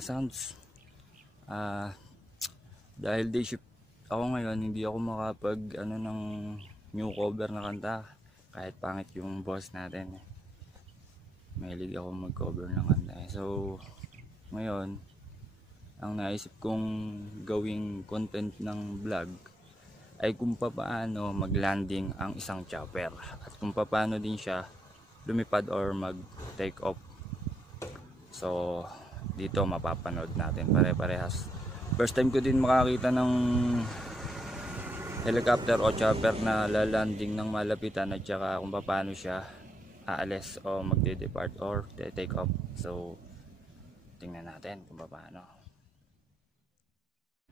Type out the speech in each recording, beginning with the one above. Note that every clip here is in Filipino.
ka-sounds. Dahil day shift ako ngayon, hindi ako makapag ng new cover na kanta kahit pangit yung boss natin. Mahilig ako mag-cover ng kanta. So ngayon, ang naisip kong gawing content ng vlog ay kung paano mag-landing ang isang chopper at kung paano din siya lumipad or mag-take off. So dito mapapanood natin pare-parehas. First time ko din makakita ng helicopter o chopper na lalanding ng malapitan at saka kung paano siya aalis o magde-depart or take off. So tingnan natin kung paano.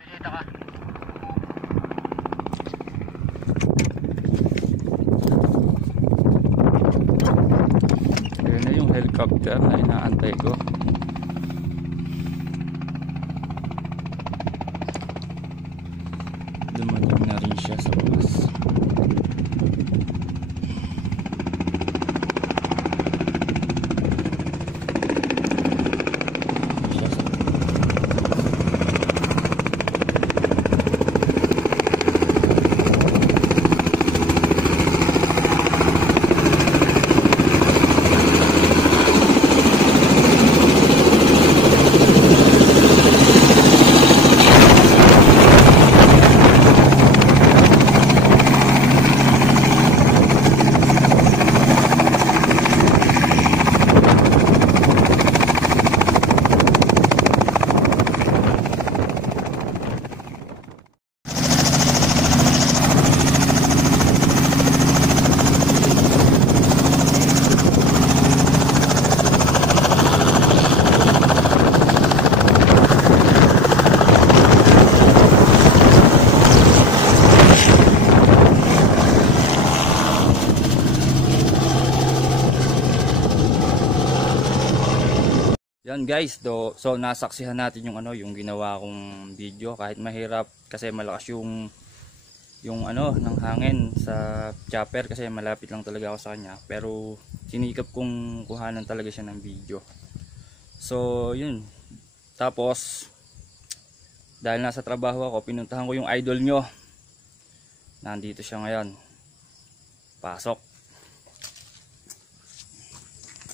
Bisita ka. Ayan na yung helicopter na inaantay ko. Dumating na rin siya sa bus. Yan guys, so nasaksihan natin yung yung ginawa kong video. Kahit mahirap kasi malakas yung ng hangin sa chopper kasi malapit lang talaga ako sa kanya, pero sinikap kong kuhanan talaga siya ng video. So yun, tapos dahil nasa trabaho ako, pinuntahan ko yung idol nyo. Nandito siya ngayon. Pasok.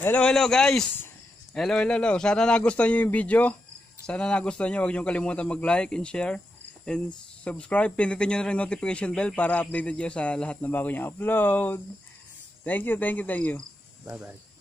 Hello guys. Hello. Sana nagustuhan niyo yung video. Sana nagustuhan niyo. Huwag niyo kalimutan mag-like and share and subscribe. Pindutin niyo na rin notification bell para updated kayo sa lahat ng bago niyang upload. Thank you. Bye bye.